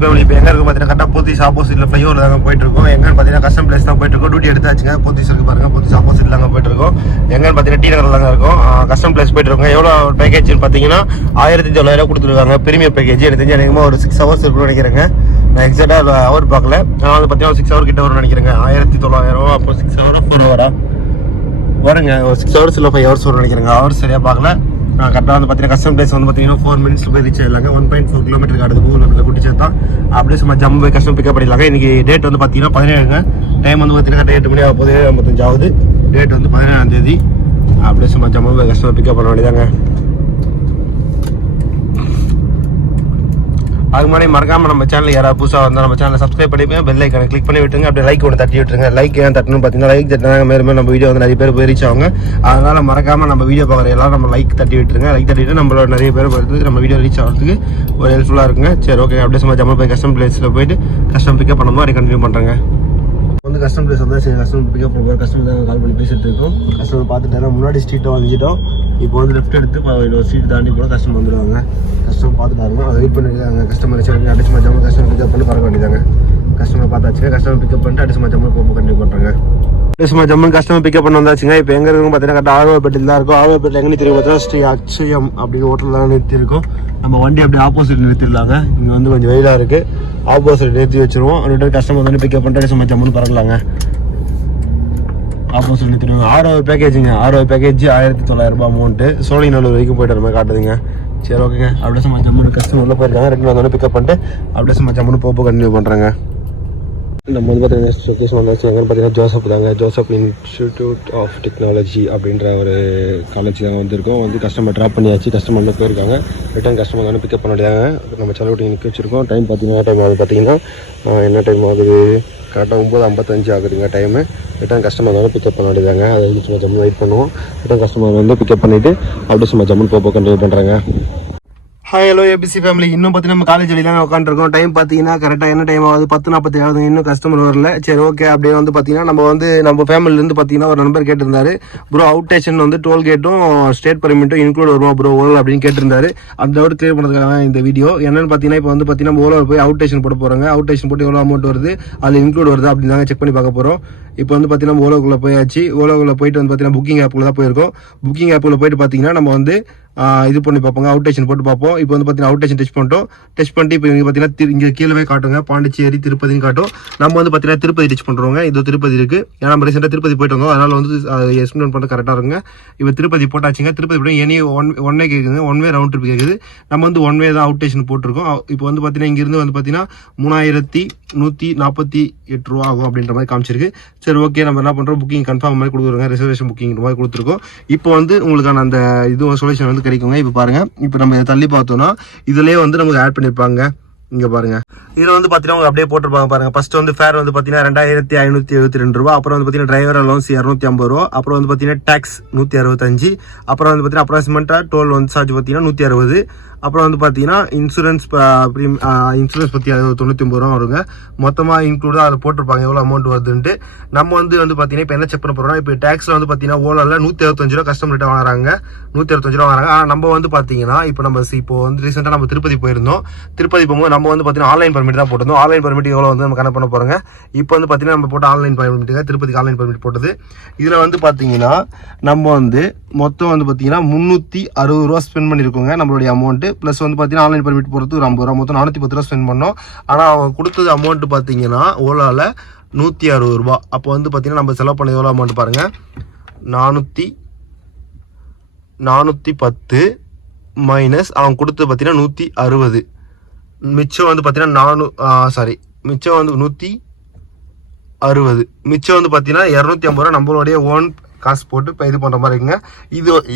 Family இப்போ எங்கே இருக்கும் பார்த்தீங்கன்னா கரெக்டாக போத்தீஸ் ஆப்போசிட்டில் ஃப்ளைஓவர் தாங்க போயிட்டு இருக்கோம். எங்கன்னு பார்த்தீங்கன்னா கஸ்டம் பிளேஸ் தான் போயிட்டு இருக்கோம். டியூட்டி எடுத்தாச்சுங்க. போத்தீஸ் இருக்கு பாருங்க, போத்தீஸ் ஆப்போசிட்டில் தாங்க போயிட்டு இருக்கோம். எங்கன்னு பார்த்தீங்கன்னா டி நகரில் தாங்க இருக்கும். கஸ்டம் பிளேஸ் போயிட்டு இருக்கோம். எவ்வளோ பேக்கேஜ்னு பார்த்தீங்கன்னா 1900 கொடுத்துருக்காங்க. பிரீமியம் பேக்கேஜ் எனக்கு தெரிஞ்சு எனக்கு ஒரு 6 hours இருக்குன்னு நினைக்கிறேங்க. நான் எக்ஸாக்டாக ஹவர் பார்க்கல. நான் வந்து பார்த்தீங்கன்னா 6 hour கிட்ட வரும்னு நினைக்கிறேங்க. 1900 அப்போ 6 hour 4 hour வருங்க. ஒரு 6 hours இல்லை 5 hours வரும்னு நினைக்கிறேங்க. ஹவர்ஸ் சரியாக பார்க்கல. கரெக்டாக வந்து பார்த்தீங்கன்னா கஸ்டம் பிளேஸ் வந்து பார்த்தீங்கன்னா 4 minutes போய் ரீச் ஆகிடலாங்க. 1.4 kilometer ஆடுது கூகுள் மேப்பில் குட்டி சேர்த்தா. அப்படியே சும்மா ஜம்மு போய் கஸ்டம் பிக்கப் பண்ணிடலாங்க. இன்றைக்கி டேட் வந்து பார்த்தீங்கன்னா 17ங்க. டைம் வந்து பார்த்தீங்கன்னா கரெக்டாக 8 மணி ஆக போகுது. 55 ஆகுது. டேட் வந்து 17ஆம் தேதி. அப்படியே சும்மா ஜம்மு போய் கஸ்டம் பிக்கப் பண்ண வேண்டியதாங்க. அது மாதிரி மறக்காம நம்ம சேனல் யாராவது புதுசாக வந்தால் நம்ம சேனலை சப்ஸ்கிரைப் பண்ணிப்பேன். பெல் ஐக்கானை கிளிக் பண்ணி விட்டுருங்க. அப்படியே லைக் ஒன்று தட்டி விட்டுருங்க. லைக் ஏன் தட்டணும்னு பார்த்தீங்கன்னா லைக் தட்டினாங்க மேலும் நம்ம வீடியோ வந்து நிறைய பேர் போய் ரீச் ஆகுங்க. அதனால் மறக்காமல் நம்ம வீடியோ பார்க்குற எல்லாம் நம்ம லைக் தட்டி விட்டுருங்க. லைக் தட்டிட்டு நம்மளோட நிறைய பேர் வருது நம்ம வீடியோ ரீச் ஆகிறதுக்கு ஒரு ஹெல்ப்ஃபுல்லாக இருக்குங்க. சரி ஓகே, அப்படியே சும்மா ஜம்மு போய் கஸ்டம் பிளேஸில் போயிட்டு கஸ்டம் பிக்கப் பண்ணும்போது அதை கண்டினியூ பண்ணுறேங்க. வந்து கஸ்டம் பிளேஸ் வந்து சரி கஸ்டம் பிக்கப் பண்ணுவோம். கஸ்டமர் தான் கால் பண்ணி பேசிட்டு இருக்கோம். கஸ்டமர் பார்த்துட்டு முன்னாடி ஸ்ட்ரீட்டை வாங்கிட்டோம். இப்போ வந்து லெஃப்ட் எடுத்து ஸ்ட்ரீட் தாண்டி கூட கஸ்டமர் வந்துடுவாங்க. கஸ்டமர் பார்த்துட்டாருங்க. அதை வெயிட் பண்ணிருக்காங்க. கஸ்டமர் சரி அடிச்சு ஜம்மு கஸ்டமர் பிக்கப் பண்ணி பறக்க வேண்டியதாங்க. கஸ்டமர் பார்த்தாச்சுங்க. கஸ்டமர் பிக்கப் பண்ணிட்டு அடிச்சு ஜம்மு போக கண்டினியூ பண்ணுறாங்க. சும்மா ஜம்மு கஸ்டமர் பிக்கப் பண்ண வந்தாச்சுங்க. இப்போ எங்கே இருக்கும் பார்த்தீங்கன்னா கரெக்டாக ஆழ்வார்பேட்டில் தான் இருக்கும். ஆழ்வார்பேட்டில் எங்கே நிறுத்தி பார்த்தீங்கன்னா ஸ்ரீ அக்ஷயம் அப்படின்னு ஹோட்டல் தான் நிறுத்தி இருக்கும். நம்ம வண்டி அப்படியே ஆப்போசிட் நிறுத்திடலாங்க. இங்கே வந்து கொஞ்சம் வெயிலாக இருக்குது. ஆப்போசிட் நிறுத்தி வச்சுருவோம். ரிட்டர்ன் கஸ்டமர் வந்து பிக்கப் பண்ணிட்டு சும்மா ஜம்முன்னு பறக்கலாங்க. ஆப்போசிட் நிறுத்திடுவோம். 6 பேக்கேஜுங்க. 6 பேக்கேஜ் 1900 அமௌண்ட்டு. சோழிநல்லூர் வரைக்கும் போய்ட்டு வர மாதிரி காட்டுதுங்க. சரி ஓகேங்க. அப்படியே சும்மா ஜம்முன்னு கஸ்டமர் உள்ள போயிருக்காங்க. ரெண்டு வந்தோடனே பிக்கப் பண்ணிட்டு அப்படியே சும்மா ஜம்முன்னு போக கண்டினியூ பண்ணுறாங்க. நம்ம வந்து பார்த்தீங்கன்னா நெக்ஸ்ட் லொக்கேஷன் வந்தாச்சு. எங்கன்னு பார்த்தீங்கன்னா ஜோசப் தாங்க. ஜோசப் இன்ஸ்டிடியூட் ஆஃப் டெக்னாலஜி அப்படின்ற ஒரு காலேஜ் தாங்க வந்திருக்கோம். வந்து கஸ்டமர் ட்ராப் பண்ணியாச்சு. கஸ்டமர் வந்து போயிருக்காங்க. ரிட்டர்ன் கஸ்டமர் வந்து பிக்கப் பண்ண முடியாங்க. நம்ம செலவுட்டிங் நிற்க வச்சுருக்கோம். டைம் பார்த்தீங்கன்னா டைம் ஆகுது பார்த்தீங்கன்னா என்ன டைம் ஆகுது கரெக்டாக 9:55 ஆகுதுங்க டைமு. ரிட்டர்ன் கஸ்டமர் வந்து பிக்கப் பண்ண வேண்டியதாங்க. அதை வந்து சும்மா ஜம்மு வெயிட் பண்ணுவோம். ரிட்டர்ன் கஸ்டமர் வந்து பிக்கப் பண்ணிவிட்டு அப்படியே சும்மா ஜம்முன்னு போக கண்டினியூ பண்ணுறாங்க. Hi hello ABC family. இன்னும் பார்த்தீங்கன்னா நம்ம காலேஜ் வெளியே தான் உட்காந்துருக்கோம். டைம் பார்த்தீங்கன்னா கரெக்டாக என்ன டைம் ஆகுது 10:47 ஆகுது. இன்னும் கஸ்டமர் வரல. சரி ஓகே. அப்படியே வந்து பார்த்தீங்கன்னா நம்ம ஃபேமிலிலேருந்து பார்த்தீங்கன்னா ஒரு நண்பர் கேட்டிருந்தாரு, ப்ரோ அவுட் ஸ்டேஷன் வந்து டோல்கேட்டும் ஸ்டேட் பர்மிட்டும் இன்க்ளூட் வருமா ப்ரோ ஓலோ அப்படின்னு கேட்டிருந்தாரு. அந்த டவுட் கிளியர் பண்ணுறதுக்காக இந்த வீடியோ. என்னன்னு பார்த்தீங்கன்னா இப்போ வந்து பார்த்தீங்கன்னா நம்ம ஓலோவில் போய் அவுட் ஸ்டேஷன் போட போகிறாங்க. அவுட் ஸ்டேஷன் போட்டு எவ்வளோ அமௌண்ட் வருது அதில் இன்க்ளூட் வருது அப்படின்னு தாங்க செக் பண்ணி பார்க்க போகிறோம். இப்போ வந்து பார்த்தீங்கன்னா ஓலோக்குள்ளே போயாச்சு. ஓலோக்குள்ளே போயிட்டு வந்து பார்த்தீங்கன்னா புக்கிங் ஆப்புக்குள்ள தான் போயிருக்கோம். புக்கிங் ஆப்புக்குள்ள போயிட்டு பார்த்தீங்கன்னா நம்ம வந்து இது பண்ணி பார்ப்போங்க. அவுட் ஸ்டேஷன் போட்டு பார்ப்போம். இப்போ வந்து பார்த்தீங்கன்னா அவுட் ஸ்டேஷன் டெஸ்ட் பண்ணிட்டோம். டெஸ்ட் பண்ணிட்டு இப்போ இங்கே பார்த்தீங்கன்னா இங்கே கீழே காட்டுங்க பாண்டிச்சேரி திருப்பதினு காட்டும். நம்ம வந்து பார்த்தீங்கன்னா திருப்பதி டெஸ்ட் பண்ணுறோங்க. இது திருப்பதி இருக்குது. ஏன்னா நம்ம ரீசெண்டாக திருப்பதி போயிட்டு வந்தோம். அதனால் வந்து எக்ஸ்பிளைன் பண்ணுறது கரெக்டாக இருக்குங்க. இப்போ திருப்பதி போட்டாச்சுங்க. திருப்பதி போய் எனி ஒன் வே கேட்குது. ஒன் வே ரவுண்ட் ட்ரிப் கேட்குது. நம்ம வந்து ஒன் வே தான் அவுட் ஸ்டேஷன் போட்டிருக்கோம். இப்போ வந்து பார்த்தீங்கன்னா இங்கேருந்து வந்து பார்த்தீங்கன்னா 3148 ரூபா ஆகும் அப்படின்ற மாதிரி காமிச்சிருக்கு. சரி ஓகே, நம்ம என்ன பண்ணுறோம் புக்கிங் கன்ஃபார்ம் மாதிரி கொடுக்குறோங்க. ரிசர்வேஷன் புக்கிங் மாதிரி கொடுத்துருக்கோம். இப்போ வந்து உங்களுக்கான அந்த இது சொல்யூஷன் வந்து கிடைக்குங்க. இப்போ பாருங்க, இப்போ நம்ம தள்ளி பார்த்தோம்னா இதுலயே வந்து நமக்கு ஆட் பண்ணிருப்பாங்க. இங்க பாருங்க, இதுல வந்து பாத்தீங்கன்னா அப்படியே போட்டிருப்பாங்க பாருங்க. ஃபர்ஸ்ட் வந்து ஃபேர் வந்து பாத்தீங்கன்னா 2572 ரூபா. அப்புறம் வந்து பாத்தீங்கன்னா டிரைவர் அலோன்ஸ் 250 ரூபா. அப்புறம் வந்து பாத்தீங்கன்னா டாக்ஸ் 165. அப்புறம் வந்து பாத்தீங்கன்னா அப்ராக்சிமேட்டா டோல் வந்து சார்ஜ் பாத்தீங்கன்னா 160. அப்புறம் வந்து பாத்தீங்கன்னா இன்சூரன்ஸ் பத்தி 99 ரூபா வருங்க. மொத்தமா இன்க்ளூட் அதில் போட்டிருப்பாங்க எவ்வளவு அமௌண்ட் வருதுன்ட்டு. நம்ம வந்து பாத்தீங்கன்னா இப்போ என்ன செக் பண்ண போறோம்னா, இப்போ டாக்ஸ்ல வந்து பாத்தீங்கன்னா ஓலால 165 ரூபா கஸ்டமர் கிட்ட வாங்குறாங்க. 165 ரூபா வாங்குறாங்க. ஆனா நம்ம வந்து பாத்தீங்கன்னா இப்போ வந்து ரீசெண்டா நம்ம திருப்பதி போயிருந்தோம். திருப்பதி போகும்போது நம்ம வந்து பாத்தீங்கன்னா ஆன்லைன் பர்மிட் தான் போட்டிருந்தோம். ஆன்லைன் பர்மிட் எவ்வளவு வந்து நம்ம கணக்கு பண்ண போறோங்க. இப்போ வந்து பாத்தீங்கன்னா நம்ம போட்ட ஆன்லைன் பர்மிட்டுங்க, திருப்பதிக்கு ஆன்லைன் பர்மிட் போட்டது. இதுல வந்து பாத்தீங்கன்னா நம்ம வந்து மொத்தம் வந்து பாத்தீங்கன்னா 360 ரூபா ஸ்பெண்ட் பண்ணிருக்கோங்க நம்மளுடைய அமௌண்ட். பிளஸ் வந்து பாத்தீங்கன்னா ஆன்லைன் பர்மிட் போறது ஒரு 50 ரூபா, மொத்தம் 410 ரூபா ஸ்பெண்ட் பண்ணோம். ஆனா அவங்க கொடுத்தது அமௌண்ட் பாத்தீங்கன்னா ஓலால 160 ரூபா. அப்போ வந்து பாத்தீங்கன்னா நம்ம செலவு பண்ண எவ்வளவு அமௌண்ட் பாருங்க, 410 மைனஸ் அவங்க கொடுத்தது பாத்தீங்கன்னா 160. மிச்சம் வந்து பாத்தீங்கன்னா மிச்சம் வந்து 160. மிச்சம் வந்து பாத்தீங்கன்னா 250 ரூபா நம்மளுடைய ஓன் காசு போட்டு இப்போ இது பண்ணுற மாதிரி இருக்குங்க.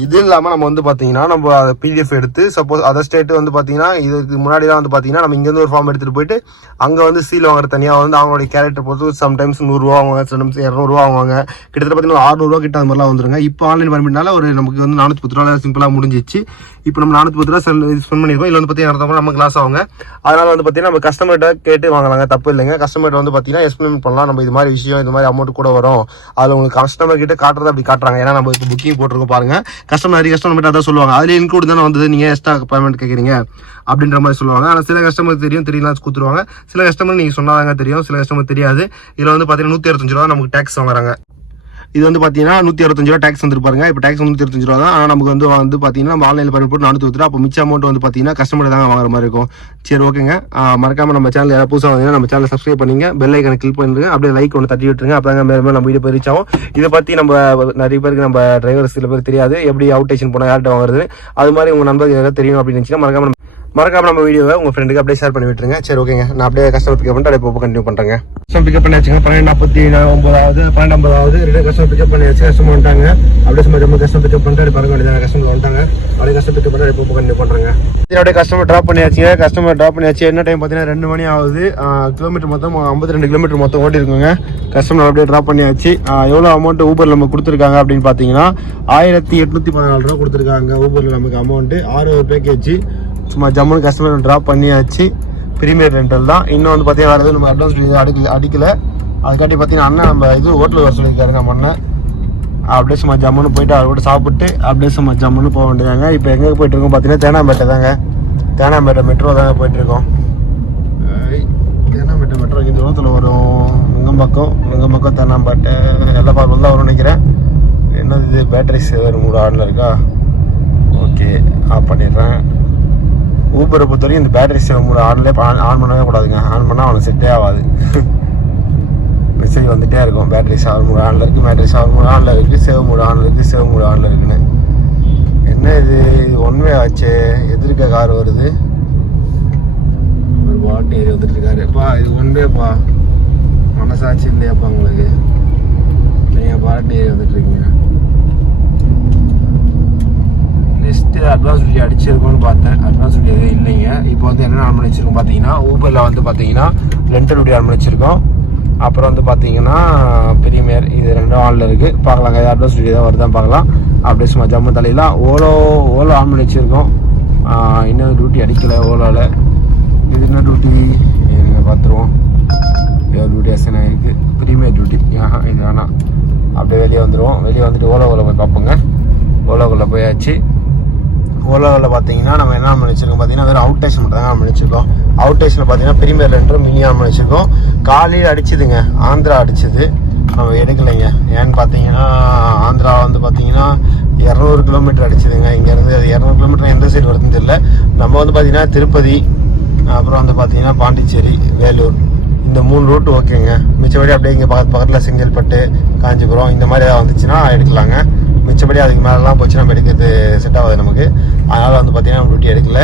இது இல்லாமல் நம்ம வந்து பார்த்தீங்கன்னா நம்ம பிடிஎஃப் எடுத்து சப்போஸ் அதர் ஸ்டேட் வந்து பார்த்தீங்கன்னா இதுக்கு முன்னாடிலாம் வந்து பார்த்தீங்கன்னா நம்ம இங்கேருந்து ஒரு ஃபார்ம் எடுத்துகிட்டு போயிட்டு அங்கே வந்து சீல் வாங்குற தனியாக வந்து அவங்களுடைய கேரக்டர் பொறுத்து சம்டைம்ஸ் 100 ரூபா வாங்குவாங்க, சம்டைம்ஸ் 200 ரூபா வாங்குவாங்க. கிட்டத்தட்ட பார்த்தீங்கன்னா 600 ரூபா கிட்ட அந்த மாதிரிலாம் வந்துருங்க. இப்போ ஆன்லைன் பர்மிட்னால ஒரு நமக்கு வந்து 410 ரூபா சிம்பிளாக முடிஞ்சிச்சு. இப்போ நம்ம 410 ரூபா ஸ்பெண்ட் பண்ணிருக்கோம். இல்லை வந்து பார்த்தீங்கன்னா நமக்கு லாஸ் ஆகுங்க. அதனால வந்து பார்த்தீங்கன்னா நம்ம கஸ்டமர்கிட்ட கேட்டு வாங்கலாங்க, தப்பு இல்லைங்க. கஸ்டமர்கிட்ட வந்து பார்த்தீங்கன்னா எக்ஸ்பிளைன் பண்ணலாம், நம்ம இது மாதிரி விஷயம், இது மாதிரி அமௌண்ட் கூட வரும், அதில் உங்களுக்கு கஸ்டமர் கிட்ட காட்டுறதா அப்படி காட்டுறாங்க. ஏன்னா நம்ம இப்போ புக்கிங் போட்டிருக்கோம் பாருங்க, கஸ்டமர் நிறைய கஸ்டமர் அதான் சொல்லுவாங்க, அதுல இன்க்ளூட் தானே வந்தது, நீங்க எக்ஸ்ட்ரா பேமெண்ட் கேட்குறீங்க அப்படின்ற மாதிரி சொல்லுவாங்க. ஆனால் சில கஸ்டமர் தெரியும், தெரியலாம் கொடுத்துருவாங்க. சில கஸ்டமர் நீங்க சொன்னாதாங்க தெரியும், சில கஸ்டமர் தெரியாது. இதுல வந்து பாத்தீங்கன்னா 165 ரூபா நமக்கு டேக்ஸ் வாங்குறாங்க. இது வந்து பார்த்தீங்கன்னா 165 ரூபா டேக்ஸ் வந்துருப்பாருங்க. இப்போ டேக்ஸ் 165 ரூபா தான். ஆனால் நமக்கு வந்து பார்த்தீங்கன்னா நம்ம ஆன்லைனில் பேமெண்ட் போட்டு 400 ரூபா. அப்போ மிச்ச அமௌண்ட் வந்து பார்த்தீங்கன்னா கஸ்டமர் தாங்க வாங்குற மாதிரி இருக்கும். சரி ஓகேங்க, மறக்காம நம்ம சேனல் யாராவது புதுசாக வந்தீங்கன்னா நம்ம சேனல் சப்ஸ்கிரைப் பண்ணிங்க, பெல் ஐக்கனை கிளிக் பண்ணிடுங்க, அப்படியே லைக் ஒன்று தட்டி விட்டுருங்க. அப்போ மேலே நம்ம வீடியோ போய் ரீச் ஆகும். இதை பற்றி நம்ம நிறைய பேருக்கு நம்ம டிரைவர் சில பேர் தெரியாது, எப்படி அவுட் ஸ்டேஷன் போனால் யார்கிட்ட வாங்குறது, அது மாதிரி உங்கள் நண்பர்கள் ஏதாவது தெரியும் அப்படின்னு நினச்சிங்கன்னா மறக்காம நம்ம வீடியோவை உங்க ஃப்ரெண்டுக்கு அப்படியே ஷேர் பண்ணி விட்டுருங்க. சரி ஓகேங்க, நான் அப்படியே கஸ்டமர் பிக்கப் பண்ணிட்டு அப்படியே கண்டினியூ பண்றேங்க. கஸ்டமர் பிக்கப் பண்ணி வச்சுங்க, 12:49 2 கஸ்டமர் பிக்கப் பண்ணி வச்சு கஸ்டமர் வந்துட்டாங்க. அப்படியே நம்ம கஸ்டமர் பிக்கப் பண்ணிட்டு அப்படியே பறக்க வேண்டியது, கஸ்டமர் வந்துட்டாங்க. அப்படியே கஸ்டமர் பிக்கப் பண்ணி அப்படியே கண்டினியூ பண்றேங்க. அப்படியே கஸ்டமர் ட்ராப் பண்ணியாச்சுங்க. கஸ்டமர் ட்ராப் பண்ணியாச்சு. என்ன டைம் பார்த்தீங்கன்னா 2 மணி ஆகுது. கிலோமீட்டர் மொத்தம் 52 கிலோமீட்டர் மொத்தம் ஓட்டி இருக்குங்க. கஸ்டமர் அப்படியே ட்ராப் பண்ணியாச்சு. எவ்வளோ அமௌண்ட் ஊபர் நம்ம கொடுத்துருக்காங்க அப்படின்னு பார்த்தீங்கன்னா 1814 ரூபா கொடுத்துருக்காங்க ஊபரில் நமக்கு அமௌண்ட். 6 பேக்கேஜ் சும்மா ஜம்முன்னு கஸ்டமர் ட்ராப் பண்ணியாச்சு. ப்ரீமியர் ரெண்டல் தான். இன்னும் வந்து பார்த்தீங்கன்னா வேறு எதுவும் நம்ம அட்வான்ஸ் அடிக்கல. அதுக்காட்டி பார்த்தீங்கன்னா அண்ணன் நம்ம இது ஹோட்டலுக்கு வர சொல்லியிருக்காரு நம்ம அண்ணன். அப்படியே சும்மா ஜம்முன்னு போயிட்டு அவர் கூட சாப்பிட்டு அப்படியே சும்மா ஜம்முன்னு போக வேண்டியதாங்க. இப்போ எங்கே போயிட்டு இருக்கோம் பார்த்தீங்கன்னா தேனாம்பேட்டை தாங்க. தேனாம்பேட்டை மெட்ரோ தாங்க போயிட்டுருக்கோம். தேனாம்பேட்டை மெட்ரோ இங்கே தூரத்தில் வரும். வெங்கம்பக்கம் தேனாம்பேட்டை எல்லா பார்க்கும் தான் வரும்னு நினைக்கிறேன். என்னது இது பேட்டரி சேவர் மூட ஆடில் இருக்கா? ஓகே, ஆஃப் பண்ணிடுறேன். ஊபரை பொறுத்த வரைக்கும் இந்த பேட்டரி சேவ் மூட ஆன் பண்ணவே கூடாதுங்க. ஆன் பண்ணால் அவனுக்கு செட்டே ஆகாது. மெசேஜ் வந்துகிட்டே இருக்கும், பேட்டரி சேவ் மூட ஆனில் இருக்குது, பேட்டரி சேவ் மூட ஆனில் இருக்குது, சேவ் மூட ஆனில் இருக்குது, சேவ் மூட ஆனில் இருக்குன்னு. என்ன இது ஒன்வே ஆச்சு, எதிர்க்க கார் வருது, ஒரு பாட்டு ஏறி வந்துட்டு இருக்காருப்பா. இது ஒன்வேப்பா, மனசாட்சி இல்லையாப்பா உங்களுக்கு? நீங்கள் பாட்டு ஏறி வந்துட்டு இருக்கீங்க. நெக்ஸ்ட்டு அட்வான்ஸ் டியூட்டி அடிச்சிருக்கோன்னு பார்த்தேன், அட்வான்ஸ் டியூட்டி எதுவும் இல்லைங்க. இப்போ வந்து என்ன ஆன் பண்ணி வச்சிருக்கோம் பார்த்தீங்கன்னா, ஊபரில் வந்து பார்த்தீங்கன்னா ரெண்டல் டியூட்டி ஆன் பண்ணி வச்சிருக்கோம். அப்புறம் வந்து பார்த்தீங்கன்னா ப்ரீமியர், இது ரெண்டும் ஆனில் இருக்குது. பார்க்கலாங்க, அட்வான்ஸ் டியூட்டி தான் வருதான் பார்க்கலாம். அப்படியே சும்மா ஜம்மு தலையெல்லாம் ஓலோ ஆன் பண்ணி வச்சுருக்கோம். இன்னும் டியூட்டி அடிக்கலை ஓலோவில். இது என்ன டியூட்டி பார்த்துருவோம். ஏதோ டியூட்டி அசைன் ஆகிருக்கு, ப்ரீமியர் டியூட்டி. இது வேணாம், அப்படியே வெளியே வந்துடுவோம். வெளியே வந்துட்டு ஓலோவில் போய் பார்ப்போங்க. ஓலோக்குள்ளே போயாச்சு. ஓலாவில் பார்த்தீங்கன்னா நம்ம என்ன பண்ணி வச்சிருக்கோம் பார்த்தீங்கன்னா வெறும் அவுட் ஸ்டேஷன் மட்டும் தான் ஆன் பண்ணி வச்சிருக்கோம். அவுட் ஸ்டேஷனில் பார்த்தீங்கன்னா ப்ரீமியர் ரெண்டரும் மினி ஆன் பண்ணி வச்சிருக்கோம். காலையில் அடிச்சுதுங்க, ஆந்திரா அடிச்சுது, நம்ம எடுக்கலைங்க. ஏன்னு பார்த்தீங்கன்னா ஆந்திரா வந்து பார்த்தீங்கன்னா 200 கிலோமீட்டர் அடிச்சுதுங்க. இங்கேருந்து 200 கிலோமீட்டர் எந்த சைடு வருதுன்னு தெரியல. நம்ம வந்து பார்த்தீங்கன்னா திருப்பதி, அப்புறம் வந்து பார்த்தீங்கன்னா பாண்டிச்சேரி, வேலூர், இந்த 3 ரூட் ஓகேங்க. மிச்சபடி அப்படியே இங்கே பக்கத்தில் செங்கல்பட்டு, காஞ்சிபுரம் இந்த மாதிரி ஏதாவது வந்துச்சுன்னா எடுக்கலாங்க. மிச்சபடி அதுக்கு மேலெலாம் போச்சு நம்ம எடுக்கிறது செட் ஆகுது நமக்கு. அதனால் வந்து பார்த்தீங்கன்னா டியூட்டி எடுக்கல.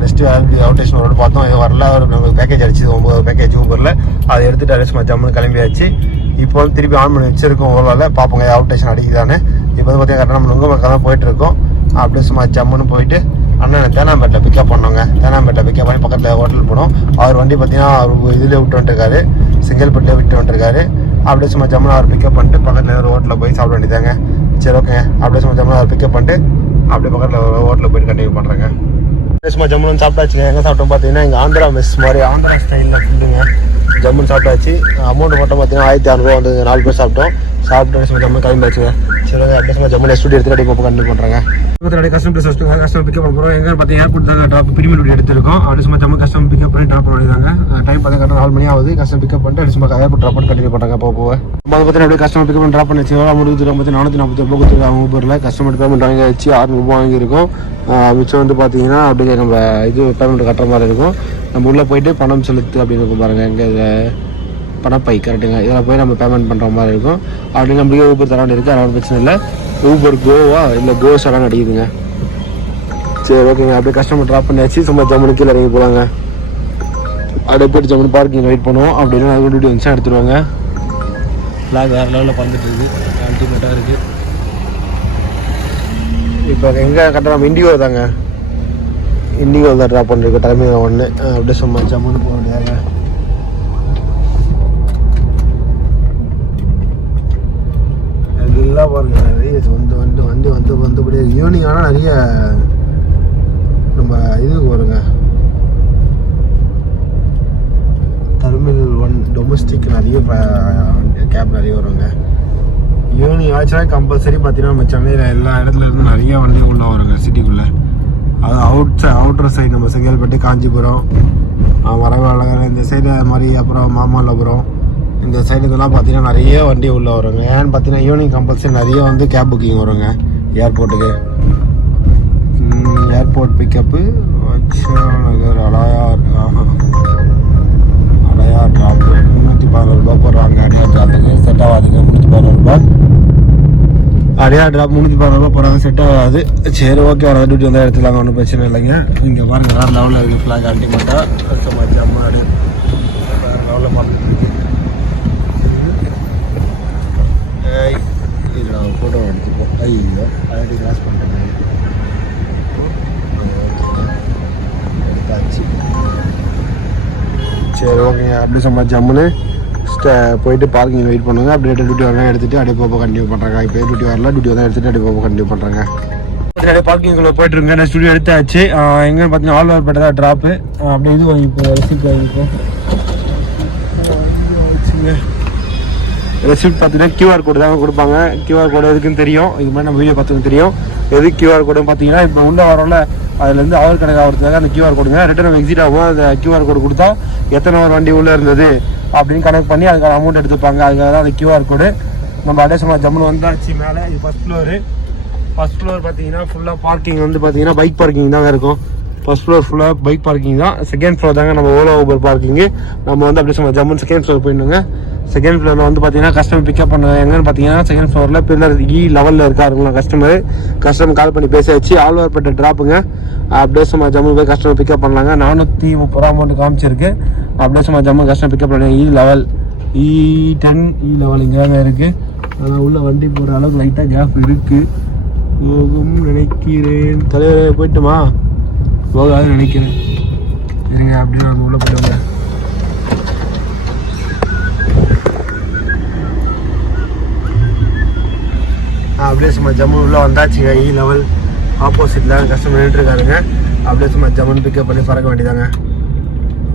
நெக்ஸ்ட்டு அவுட் ஸ்டேஷன் ரோடு பார்த்தோம், இது வரல. நமக்கு பேக்கேஜ் அடிச்சு 9 பேக்கேஜ் ஊபரில் அதை எடுத்துகிட்டு அப்படியே சும்மா ஜம்முன்னு கிளம்பியாச்சு. இப்போ வந்து திருப்பி ஆன் பண்ணி வச்சிருக்கோம் ஓலாவில், பார்ப்போங்க அவுட் ஸ்டேஷன் அடிக்குதானே. இப்போ வந்து பார்த்தீங்கன்னா கரெக்டாக நம்ம நுங்கம்பக்கம் தான் போயிட்டுருக்கோம். அப்படியே சும்மா ஜம்முன்னு போயிட்டு அண்ணன் தேனாம்பேட்டில் பிக்கப் பண்ணோங்க. தேனாம்பேட்டில் பிக்கப் பண்ணி பக்கத்தில் ஹோட்டல் போனோம். அவர் வண்டி பார்த்தீங்கன்னா அவர் இதில் விட்டு வந்துருக்காரு, செங்கல்பட்டில் விட்டு வந்துருக்காரு. அப்படியே சும்மா ஜம்முன்னு அவர் பிக்கப் பண்ணிட்டு பக்கத்தில் ஒரு ஹோட்டலில் போய் சாப்பிட வேண்டியதாங்க. சரி ஓகேங்க, அப்படியே சும்மா ஜம்முன்னு அவர் பிக்கப் பண்ணிட்டு அப்படியே பக்கத்தில் ஹோட்டலில் போயிட்டு கண்டினியூ பண்ணுறேங்க. சும்மா ஜம்முன்னு சாப்பிட்டாச்சுங்க. எங்கே சாப்பிட்டோம் பார்த்தீங்கன்னா இங்கே ஆந்திரா மெஸ் மாதிரி ஆந்திரா ஸ்டைலில் ஃபுட்டுங்க. ஜம்முன்னு சாப்பிட்டாச்சு. அமௌண்ட் மட்டும் பார்த்தீங்கன்னா 1600 வந்து 4 பேர் சாப்பிட்டோம். சாப்பிட்டு சும்மா ஜம்மு கிளம்பியாச்சுங்க. சரி அப்படியே சும்மா ஜம்முன்னு ஸ்டூடியோ எடுத்துகிட்டு அப்படியே இப்போ கண்டினியூ பண்ணுறாங்க. கஸ்டமர் பிக்கப் பண்ணுறோம். எங்கே பார்த்தீங்கன்னா ஏர்போர்ட் தாங்க ட்ராப் ப்ரீமியர் எடுத்திருக்கோம். அப்படி சும்மா ஜம்மு கஸ்டமர் பிக்கப் பண்ணி ட்ராப் பண்ணிடுறாங்க. டைம் பார்த்தீங்கன்னா 4 மணி ஆகுது. கஸ்டமர் பிக்கப் பண்ணிட்டு அப்படி சும்மா ஏர்போர்ட் ட்ராப் பண்ணி கண்டினியூ பண்ணுறாங்க. போக நம்ம அதை பார்த்தீங்கன்னா அப்படியே கஸ்டமர் பிக்கப் பண்ணி ட்ராப் பண்ணி வச்சு அமௌண்ட் 440 ரூபா கொடுத்துருக்காங்க ஊபரில். கஸ்டமர் பேமெண்ட் வாங்கியாச்சு 600 ரூபா வாங்கியிருக்கோம். மிச்சம் வந்து பார்த்தீங்கன்னா அப்படியே நம்ம இது பேமெண்ட் கட்டுற மாதிரி இருக்கும். நம்ம உள்ளே போயிட்டு பணம் செலுத்து அப்படின்னு இருக்கும் பாருங்கள். எங்கே இதில் பணப்பை கரெக்டுங்க, இதில் போய் நம்ம பேமெண்ட் பண்ணுற மாதிரி இருக்கும். அப்படி நம்மளுக்கே ஊபர் தரான்னு இருக்குது, அதனால பிரச்சனை இல்லை. ஊபர் கோவா இல்லை கோஸ் எல்லாம் அடிக்குதுங்க. சரி ஓகேங்க, அப்படியே கஸ்டமர் ட்ராப் பண்ணியாச்சு. சும்மா ஜம்முன்னு கீழே இறங்கி போகலாங்க. அப்படியே போய்ட்டு ஜம்முன்னு பார்க்கிங் வெயிட் பண்ணுவோம். அப்படின்னா அது டியூட்டி வந்துச்சா எடுத்துருவாங்க. ஃப்ளாக் வேறு லெவலில் பறந்துட்டு இருக்குது, அல்டிமேட்டாக இருக்குது. இப்போ எங்கே கரெக்டாக நம்ம இண்டிகோ தாங்க, இண்டிகோ தான் ட்ராப் பண்ணிருக்கோம் தலைமையில் ஒன்று. அப்படியே சும்மா ஜம்முன்னு போக வேண்டியதாங்க. எல்லாம் பாருங்க, நிறைய வந்தபடியே ஈவினிங் ஆனால் நிறைய நம்ம இதுக்கு வருங்க. டெர்மினல் 1 டொமஸ்டிக் நிறைய கேப் நிறைய வருங்க. ஈவினிங் ஆச்சுன்னா கம்பல்சரி பார்த்தீங்கன்னா நம்ம சென்னையில் எல்லா இடத்துல இருந்து நிறைய வண்டி உள்ளே வருங்க சிட்டிக்குள்ளே. அது அவுட்டர் சைடு நம்ம செங்கல்பட்டு, காஞ்சிபுரம், வரவேலகர் இந்த சைடு மாதிரி, அப்புறம் மாமல்லபுரம் இந்த சைடு இதெல்லாம் பார்த்தீங்கன்னா நிறைய வண்டி உள்ளே வருங்க. ஏன்னு பார்த்தீங்கன்னா ஈவினிங் கம்பல்சரி நிறைய வந்து கேப் புக்கிங் வருங்க ஏர்போர்ட்டுக்கு. ஏர்போர்ட் பிக்கப்பு நகர் அடையார் ட்ராப்பு 314 போடுறாங்க. அடையார் ட்ராப்புக்கு செட் ஆகாதுங்க. 314 அடையார் ட்ராப் 314 போடுறாங்க, செட் ஆகாது. சரி ஓகே, வர டியூட்டி வந்தால் எடுத்துலாங்க, ஒன்றும் பிரச்சனை இல்லைங்க. இங்கே பாருங்க வேறு லெவலில் இருக்குது ஃப்ளாக் அல்டிமேட்டாக ஜம்மு அடி வேறு லெவலில் பார்த்துட்டு இது நாங்கள் ஃபோட்டோ எடுத்துப்போம். ஐயோ ஆல்ரெடி கிராஸ் பண்ணிட்டேன் எடுத்தாச்சு. சரி ஓகேங்க, அப்படி சும்மா ஜம்முன்னு போயிட்டு பார்க்கிங் வெயிட் பண்ணுங்க. அப்படியே டியூட்டி வரலாம் எடுத்துகிட்டு அப்படியே போக கண்டினியூ பண்ணுறாங்க. இப்போ டியூட்டி வரல, டியூட்டி வந்து எடுத்துகிட்டு அப்படியே போக கண்டினியூ பண்ணுறாங்க. அப்படியே பார்க்கிங்குள்ளே போயிட்டு இருங்க. நான் ஸ்டுடியோ எடுத்தாச்சு. எங்கன்னு பார்த்தீங்கன்னா ஆழ்வார்பேட்டை தான் ட்ராப்பு. அப்படியே இது வாங்கிப்போம், ரெசிப்ட் வாங்கிப்போம். ரெசிப்ட் பார்த்தீங்கன்னா கியூஆர் கோடு தாங்க கொடுப்பாங்க. கியூஆர் கோடு எதுக்குன்னு தெரியும், இது மாதிரி நம்ம வீடியோ பார்த்துன்னு தெரியும். எது கியூஆர் கோடுன்னு பார்த்தீங்கன்னா இப்போ உள்ளே வரோம்ல, அதுலேருந்து அவர் கணக்கு ஆகிறதுக்காக அந்த கியூஆர் கோடுங்க. ரிட்டர்ன் எக்ஸிட் ஆகும். அந்த கியூஆர் கோடு கொடுத்தா எத்தனை ஒரு வண்டி உள்ளே இருந்தது அப்படின்னு கனெக்ட் பண்ணி அதுக்கான அமௌண்ட் எடுத்துப்பாங்க. அதுக்காக தான் அந்த கியூஆர் கோடு. நம்ம அப்படியே சும்மா ஜம்முன்னு வந்தாச்சு மேலே. இது ஃபஸ்ட் ஃப்ளோர் பார்த்தீங்கன்னா ஃபுல்லாக பார்க்கிங் வந்து பார்த்தீங்கன்னா பைக் பார்க்கிங் தாங்க இருக்கும். ஃபர்ஸ்ட் ஃப்ளோர் ஃபுல்லாக பைக் பார்க்கிங் தான். செகண்ட் ஃப்ளோர் தாங்க நம்ம ஓலா ஊபர் பார்க்கிங்கு. நம்ம வந்து அப்படியே சும்மா ஜம்முன்னு செகண்ட் ஃப்ளோர் போயிடுங்க. செகண்ட் ஃப்ளோரில் வந்து பார்த்தீங்கன்னா கஸ்டமர் பிக்கப் பண்ண எங்கன்னு பார்த்தீங்கன்னா செகண்ட் ஃப்ளோரில் பில்லர் லெவலில் இருக்காருங்களா கஸ்டமர் கால் பண்ணி பேசியாச்சு. ஆழ்வார்பேட்டை ட்ராப்புங்க. அப்படியே சும்மா ஜம்மு போய் கஸ்டமர் பிக்கப் பண்ணலாங்க. 430 அமௌண்ட் காமிச்சிருக்கு. அப்படியே சும்மா ஜம்மு கஸ்டமர் பிக்கப் பண்ணலாம். E10 லெவல் இங்கே தாங்க இருக்குது. ஆனால் உள்ள வண்டி போகிற அளவுக்கு லைட்டாக கேப் இருக்குது. போகும் நினைக்கிறேன். தலைவர் போயிட்டுமா போகாது நினைக்கிறேன். சரிங்க, அப்படியே நாங்கள் உள்ளே போயிடுவாங்க. அப்படியே சும்மா ஜம்மு உள்ளே வந்தாச்சுங்க. E லெவல் ஆப்போசிட்டில் கஸ்டமர் நின்றுருக்காருங்க. அப்படியே சும்மா ஜம்முன்னு பிக்கப் பண்ணி பறக்க வேண்டியதாங்க.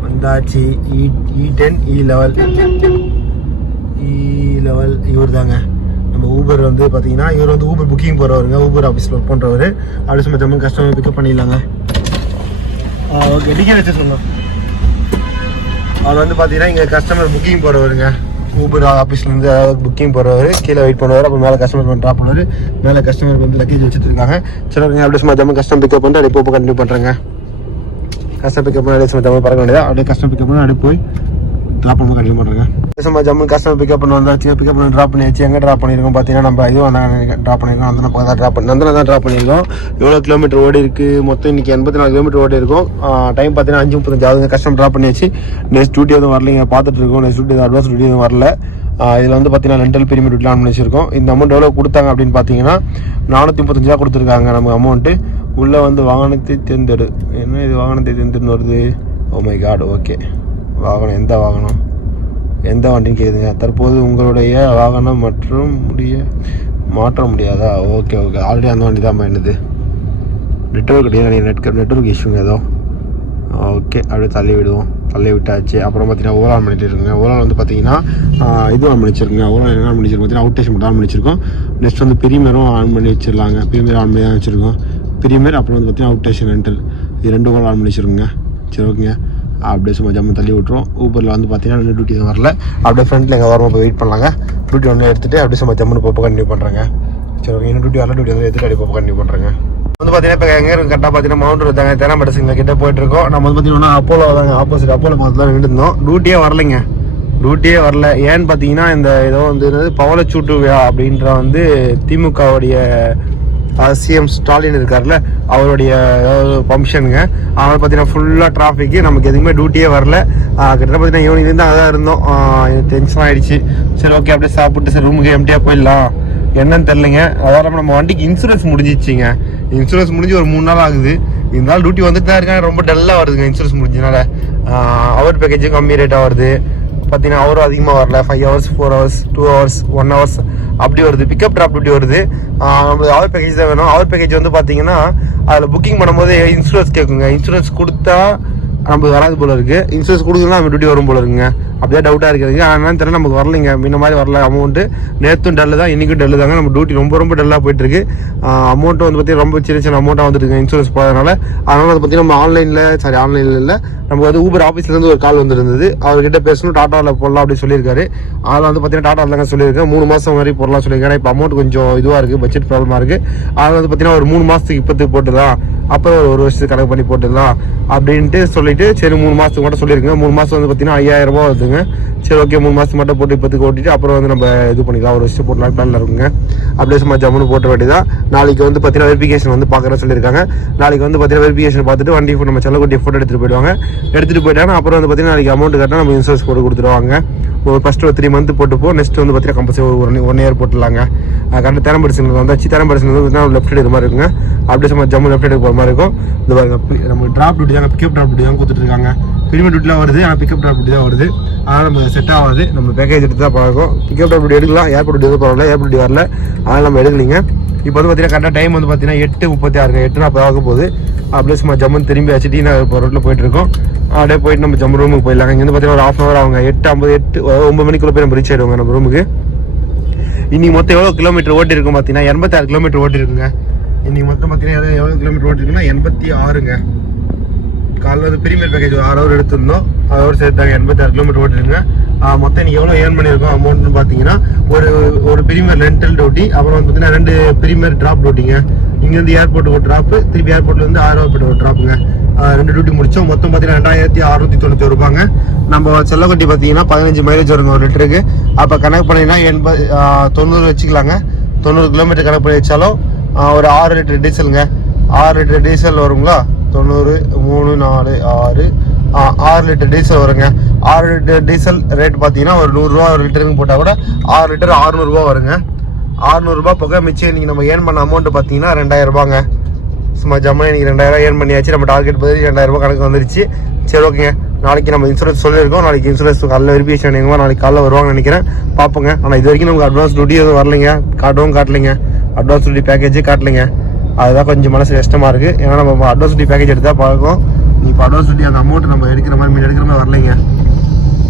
வந்தாச்சு. E10 லெவல் இவர் தாங்க நம்ம ஊபர் வந்து பார்த்தீங்கன்னா. இவர் வந்து ஊபர் புக்கிங் போகிறவருங்க, ஊபர் ஆஃபீஸில் ஒர்க் பண்ணுறவர். அப்படியே சும்மா ஜம்மு கஸ்டமர் பிக்கப் பண்ணிடலாங்க. ஓகே, டிக்கெட் வச்சு சொல்லலாம். அவர் வந்து பார்த்தீங்கன்னா இங்கே கஸ்டமர் புக்கிங் போகிறவருங்க. ஊபர் ஆஃபீஸ்லேருந்து புக்கிங் போகிறவர் கீழே வெயிட் பண்ணுவார். அப்புறம் மேலே கஸ்டமர் ட்ராப் பண்ணுவார். மேலே கஸ்டமருக்கு வந்து லக்கேஜ் வச்சுட்டு இருக்காங்க. சரி ஓகே, அப்படியே சும்மா ஜம்மு கஸ்டமர் பிக்கப் பண்ணிட்டு அப்படியே போக கண்டினியூ பண்ணுறேங்க. கஸ்டமர் பிக்கப் பண்ணி அப்படியே சும்மா ஜம்மு பறக்க வேண்டியதா. அப்படியே கஸ்டமர் பிக்கப் பண்ணி அப்படியே போய் ட்ராப் பண்ண கண்டினியூ பண்ணுறேங்க. சும்மா ஜம்மு கஸ்டமர் பிக்கப் பண்ண வந்தாச்சு. பிக்கப் பண்ணி ட்ராப் பண்ணியாச்சு. எங்கே ட்ராப் பண்ணியிருக்கோம் பார்த்தீங்கன்னா நம்ம இதுவும் ட்ராப் பண்ணியிருக்கோம். அந்த பக்கம் தான் ட்ராப் பண்ணியிருக்கோம். எவ்வளோ கிலோமீட்டர் ஓடி இருக்குது மொத்தம் இன்றைக்கி 84 கிலோமீட்டர் ஓடி இருக்கும். டைம் பார்த்தீங்கன்னா 5:35 ஆகுது. கஸ்டமர் ட்ராப் பண்ணியாச்சு. நெக்ஸ்ட் டியூட்டி எதுவும் வரலைங்க, பார்த்துட்டு இருக்கோம். நெக்ஸ்ட் டியூட்டி அட்வான்ஸ் டியூட்டி எதுவும் வரல. இதில் வந்து பார்த்தீங்கன்னா ரெண்டல் பிரீமியம் டியூட்டில் ஆன் பண்ணி வச்சிருக்கோம். இந்த அமௌண்ட் எவ்வளோ கொடுத்தாங்க அப்படின்னு பார்த்தீங்கன்னா 435 ரூபா கொடுத்துருக்காங்க நமக்கு அமௌண்ட்டு. உள்ளே வந்து வாகனத்தை தேர்ந்தெடு. என்ன இது வாகனத்தை தேர்ந்தெடுன்னு வருது? Oh my God. ஓகே, வாகனம் எந்த வண்டின்னு கேட்குதுங்க. தற்போது உங்களுடைய வாகனம் மாற்ற முடியாதா? ஓகே, ஆல்ரெடி அந்த வண்டி தான் பயனுது. நெட்வொர்க் கிடையாது, நெட்வொர்க் இஷ்யூங்க ஏதோ. ஓகே, அப்படியே தள்ளி விட்டாச்சு. அப்புறம் பார்த்தீங்கன்னா ஓலா ஆன் பண்ணிட்டு இருக்குங்க. ஓலா வந்து பார்த்தீங்கன்னா இது ஆன் பண்ணி வச்சிருக்குங்க. ஓலா என்ன ஆன் பண்ணி வச்சிருக்கோம் பார்த்தீங்கன்னா அவுட் ஸ்டேஷன் மட்டும் ஆன் பண்ணி வச்சிருக்கோம். நெக்ஸ்ட் வந்து பிரீமியரும் ஆன் பண்ணி வச்சிடலாங்க. பிரீமியர் ஆன் பண்ணி தான் வச்சிருக்கோம். பிரீமியர் அப்புறம் வந்து பார்த்தீங்கன்னா அவுட் ஸ்டேஷன் ரெண்டல் இது 2 ஓலா ஆன் பண்ணி வச்சிருக்குங்க. சரி ஓகேங்க, அப்படியே சும்மா ஜம்மு தள்ளி விட்டுரும். ஊபரில் வந்து பார்த்தீங்கன்னா 2 டியூட்டி தான் வரல. அப்படியே ஃப்ரெண்டில் எங்கள் வரமா போய் வெயிட் பண்ணலாங்க. டியூட்டி ஒன்று எடுத்துகிட்டு அப்படியே சும்மா ஜம்முன்னு போப்போ கண்டினியூ பண்ணுறேங்க. சரி ஓகே, இன்னும் டியூட்டி வரல. டியூட்டி வந்து எடுத்துகிட்டு அப்படியே போப்போ கண்டினியூ பண்ணுறேங்க. வந்து பார்த்தீங்கன்னா இப்போ எங்கே இருக்கு கரெக்டாக பார்த்தீங்கன்னா மவுண்ட் ரோடு தாங்க. தேனாம்பேட்டை சிக்னல் கிட்டே போயிட்டுருக்கோம். நம்ம வந்து பார்த்தீங்கன்னா அப்போலோ தாங்க, ஆப்போசிட் அப்போலோ பக்கத்தில் தான் நின்றுருந்தோம். டியூட்டியே வரல. ஏன்னு பார்த்தீங்கன்னா இந்த ஏதோ வந்து பவளச்சூட்டு விழா அப்படின்ற வந்து திமுகவுடைய சிஎம் ஸ்டாலின் இருக்கார்ல, அவருடைய ஃபங்க்ஷனுங்க. அதனால் பார்த்தீங்கன்னா ஃபுல்லாக டிராஃபிக்கு. நமக்கு எதுவுமே டியூட்டியே வரல. கிட்டத்தட்ட பார்த்தீங்கன்னா ஈவினிங்லேருந்து அங்கே தான் இருந்தோம். டென்ஷன் ஆகிடுச்சு. சரி ஓகே, அப்படியே சாப்பிட்டு சரி ரூமுக்கு எம்டியாக போயிடலாம். என்னன்னு தெரிலங்க. அதாவது நம்ம வண்டிக்கு இன்சூரன்ஸ் முடிஞ்சிச்சிங்க. இன்சூரன்ஸ் முடிஞ்சு ஒரு 3 நாள் ஆகுது. இருந்தாலும் டியூட்டி வந்துட்டு தான் இருக்காங்க. ரொம்ப டல்லாக வருதுங்க இன்சூரன்ஸ் முடிஞ்சதுனால. அவர் பேக்கேஜும் கம்மி ரேட்டாக வருது. பார்த்தீங்கன்னா அவரும் அதிகமாக வரல. 5 ஹவர்ஸ் 4 ஹவர்ஸ் 2 ஹவர்ஸ் 1 ஹவர்ஸ் அப்படி வருது. பிக்கப் ட்ராப் டியூட்டி வருது. நம்மளுக்கு அவர் பேக்கேஜ் தான் வேணும். அவர் பேக்கேஜ் வந்து பார்த்தீங்கன்னா அதில் புக்கிங் பண்ணும்போது இன்சூரன்ஸ் கேட்குங்க. இன்சூரன்ஸ் கொடுத்தா நமக்கு வராது போல இருக்கு. இன்சூரன்ஸ் கொடுக்கணும் நம்ம டியூட்டி வரும் போல இருக்குங்க. அப்படியே டவுட்டாக இருக்குதுங்க. ஆனால் தெரியல நமக்கு வரலைங்க. முன்ன மாதிரி வரல அமௌண்ட்டு. நேற்றும் டல்லு தான், இன்றைக்கும் டல்லு தாங்க. நம்ம டியூட்டி ரொம்ப டல்லாக போயிட்டுருக்கு. அமௌண்ட்டு வந்து பார்த்தீங்கன்னா ரொம்ப சின்ன அமௌண்ட்டாக வந்துருக்கு இன்சூரன்ஸ் போகிறதுனால. அதனால் வந்து பார்த்தீங்கன்னா நம்ம ஆன்லைனில் இல்லை, நம்ம வந்து ஊபர் ஆஃபீஸ்லேருந்து ஒரு கால் வந்துருந்தது. அவர்கிட்ட பேசணும், டாட்டாவில் போடலாம் அப்படின்னு சொல்லியிருக்காரு. அதில் வந்து பார்த்தீங்கன்னா டாட்டாவில் தாங்க சொல்லியிருக்கேன். 3 மாதம் வரை போடலாம் சொல்லியிருக்கேன். இப்போ அமௌண்ட் கொஞ்சம் இதுவாக இருக்குது, பட்ஜெட் ப்ராப்ளமாக இருக்குது. அதில் வந்து பார்த்தீங்கன்னா ஒரு 3 மாதத்துக்கு இப்போத்துக்கு போட்டுதான், அப்புறம் ஒரு வருஷத்துக்கு கணக்கு பண்ணி போட்டுடலாம் அப்படின்ட்டு சொல்லிட்டு, சரி 3 மாதத்துக்கு மட்டும் சொல்லியிருக்கேன். 3 மாதம் வந்து பார்த்தீங்கன்னா 5000 ரூபா வருதுங்க. சரி ஓகே, 3 மாதத்துக்கு மட்டும் போட்டு இப்போத்துக்கு ஓட்டிட்டு அப்புறம் வந்து நம்ம இது பண்ணிக்கலாம், ஒரு வருஷம் போட்டலாம் பிளானில் இருக்குங்க. அப்படியே சும்மா ஜம்முன்னு போட்ட வேண்டியதான். நாளைக்கு வந்து பார்த்தீங்கன்னா வெரிஃபிகேஷன் வந்து பார்க்குறேன்னு சொல்லியிருக்காங்க. நாளைக்கு வந்து பார்த்தீங்கன்னா வெரிஃபிகேஷன் பார்த்துட்டு வண்டி நம்ம செல்லக்குட்டி ஃபோட்டோ எடுத்துகிட்டு போயிடுவாங்க. எடுத்துகிட்டு போயிட்டாங்கன்னா அப்புறம் வந்து பார்த்தீங்கன்னா நாளைக்கு அமௌண்ட் கட்டினா நம்ம இன்சூரன்ஸ் போட்டு கொடுத்துருவாங்க. ஃபஸ்ட்டு ஒரு 3 மந்த் போட்டுப்போம். நெக்ஸ்ட் வந்து பார்த்தீங்கன்னா கம்பல்சரி ஒரு 1 இயர் போட்டுடலாங்க. கரெக்டாக தேரம்படிச்சு வந்தாச்சு. தேரம்படிச்சு வந்து லெஃப்ட் எடுக்கிற மாதிரி இருக்குங்க. அப்படியே சும்மா ஜம்மு லெஃப்ட் எடுக்க போகிற மாதிரி இருக்கும். இந்த பாருங்க, நம்ம ட்ராப் டியூட்டி தாங்க, பிக்கப் ட்ராப் டியூட்டி தான் கொடுத்துட்ருக்காங்க. பிரிமியம் டியூட்டிலாம் வருது, ஆனால் பிக்கப் ட்ராப் டியூட்டி தான் வருது. அதனால் நம்ம செட் ஆகாது. நம்ம பேக்கேஜ் எடுத்து தான் பழகும். பிக்கப் ட்ராப் டியூட்டி எடுக்கலாம், ஏர்போர்ட் டியூட்டி பரவாயில்ல, ஏர்போர்ட் டியூட்டி வரல, அதனால் நம்ம எடுக்கலிங்க. இப்போ வந்து பார்த்தீங்கன்னா கரெக்டாக டைம் வந்து பார்த்தீங்கன்னா 8:36, 8:40 ஆக போகுது. அப்படியே சும்மா ஜம்முன்னு திரும்பி ஆச்சு டீ நகர் போகிற ரோட்டில் போயிட்டுருக்கோம். அப்படியே போயிட்டு நம்ம ஜம்மு ரூமுக்கு போயிடலாங்க. இங்கே வந்து பார்த்தீங்கன்னா ஒரு 1/2 hour ஆகுங்க. 9 மணிக்குள்ளே போய் நம்ம ரீச் ஆகிடுவோங்க நம்ம ரூமுக்கு. இன்னைக்கு மொத்தம் எவ்வளோ கிலோமீட்டர் ஓட்டி இருக்கும் பார்த்தீங்கன்னா 86 கிலோமீட்டர் ஓட்டி இருக்குங்க. இன்னைக்கு மொத்தம் பார்த்தீங்கன்னா எவ்வளோ கிலோமீட்டர் ஓட்டி இருக்குன்னா 86ங்க. காலையில் வந்து பிரீமியர் பேக்கேஜ் 6 hour எடுத்திருந்தோம், அதோடு சேர்த்தாங்க 86 கிலோமீட்டர் ஓட்டிருங்க. மொத்தம் இன்னைக்கு எவ்வளோ ஏர்ன் பண்ணியிருக்கோம் அமௌண்ட்னு பார்த்தீங்கன்னா ஒரு பிரீமியர் ரெண்டல் டியூட்டி, அப்புறம் வந்து பார்த்தீங்கன்னா 2 பிரீமியர் ட்ராப் டியூட்டிங்க. இங்கேருந்து ஏர்போர்ட்டுக்கு ஒரு ட்ராப்பு, திருப்பி ஏர்போர்ட்லேருந்து 6000 ரூபாய் ஒரு ட்ராப்புங்க. 2 டியூட்டி முடிச்சோம். மொத்தம் பார்த்தீங்கன்னா 2691 ரூபாங்க. நம்ம செல்லக்குட்டி பார்த்தீங்கன்னா 15 மைலேஜ் வருங்க ஒரு லிட்டருக்கு. அப்போ கணக்கு பண்ணிங்கன்னா 90 வச்சுக்கலாங்க. 90 கிலோமீட்டர் கணக்கு பண்ணி வச்சாலும் ஒரு 6 லிட்டர் டீசலுங்க. 6 லிட்டர் டீசல் வருங்களா? 90 3 4 6 லிட்டர் டீசல் வருங்க. 6 லிட்டர் டீசல் ரேட் பார்த்தீங்கன்னா ஒரு 100 ரூபா ஒரு லிட்டருக்கு போட்டால் கூட 6 லிட்டர் 600 ரூபா வருங்க. 600 ரூபா போக மிச்சம் இன்னைக்கு நம்ம ஏர்ன் பண்ண அமௌண்ட் பார்த்தீங்கன்னா 2000 ரூபாங்க. சும்மா ஜம்மா இன்னைக்கு 2000 ஏர்ன் பண்ணியாச்சு. நம்ம டார்கெட் பதில் 2000 ரூபா கணக்கு வந்துருச்சு. சரி ஓகேங்க, நாளைக்கு நம்ம இன்சூரன்ஸ் சொல்லியிருக்கோம். நாளைக்கு இன்சூரன்ஸ் காலையில் வெரிஃபிகேஷன் எங்கே நாளைக்கு காலைல வருவாங்கன்னு நினைக்கிறேன். பார்ப்போங்க. ஆனால் இது வரைக்கும் நமக்கு அட்வான்ஸ் டியூட்டி எதுவும் வரலைங்க, காட்டலைங்க. Advance duty பேக்கேஜே காட்டலைங்க. அதுதான் கொஞ்சம் மனசு கஷ்டமாக இருக்குது. ஏன்னா நம்ம அட்வான்ஸ் டியூட்டி பேக்கேஜ் எடுத்தால் பார்க்கும். இப்போ அட்வான்ஸ் டியூட்டி அந்த அமௌண்ட் நம்ம எடுக்கிற மாதிரி வரலைங்க.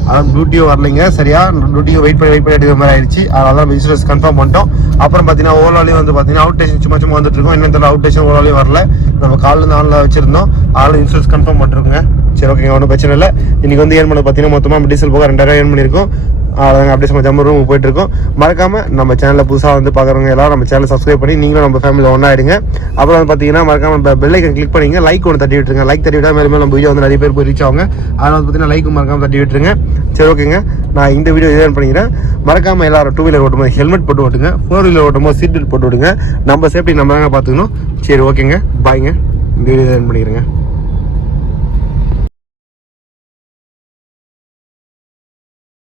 அதான் டியூட்டியோ வரலைங்க. சரியா டியூட்டியோ வெயிட் பண்ணி எடுக்கிற மாதிரி ஆயிடுச்சு. அதனால தான் இன்சூரன்ஸ் கன்ஃபார்ம் பண்ணிட்டோம். அப்புறம் பார்த்தீங்கன்னா ஓலாலையும் வந்து பார்த்தீங்கன்னா அவுட் ஸ்டேஷன் சும்மா வந்துட்டு இருக்கோம். இன்னும் தெரியல, அவுட் ஸ்டேஷன் ஓலாலையும் வரல. நம்ம காலில் ஆன்ல வச்சிருந்தோம், அதனால இன்சூரன்ஸ் கன்ஃபார்ம் பண்ணிருக்கோங்க. சரி ஓகேங்க, ஒன்றும் பிரச்சனை இல்லை. இன்னைக்கு வந்து ஏர்ன் பண்ண பார்த்தீங்கன்னா மொத்தமாக டீசல் போக 2000 ஏர்ன் பண்ணியிருக்கோம். அதாங்க அப்படியே நம்ம ஜம்மு ரூமுக்கு போயிட்டு இருக்கோம். மறக்காம நம்ம சேனலில் புதுசாக வந்து பார்க்குறவங்க எல்லாரும் நம்ம சேனலை சப்ஸ்கிரைப் பண்ணி நீங்களும் நம்ம ஃபேமிலியில் ஒன்றா ஆயிடுங்க. அப்புறம் வந்து பார்த்தீங்கன்னா மறக்காம பெல் ஐக்கன் கிளிக் பண்ணிங்க, லைக் ஒன்று தட்டி விட்டுருங்க. லைக் தட்டி விட்டால் மேலும் நம்ம வீடியோ வந்து நிறைய பேர் போய் ரீச் ஆகுங்க. அதனால வந்து பார்த்தீங்கன்னா லைக் மறக்காம தட்டி விட்டுருங்க. சரி ஓகேங்க, நான் இந்த வீடியோ ஏர்ன் பண்ணிக்கிறேன். மறக்காம எல்லாரும் 2 வீலர் ஓட்டும்போது ஹெல்மெட் போட்டு ஓட்டுங்க, 4 வீலர் ஓட்டும்போது சீட் பெல்ட் போட்டு விடுங்க. நம்ம சேஃப்டி நம்ம தாங்க பார்த்துக்கணும். சரி ஓகேங்க, பாய்ங்க. இந்த வீடியோ ஏர்ன் பண்ணிக்கிறேங்க.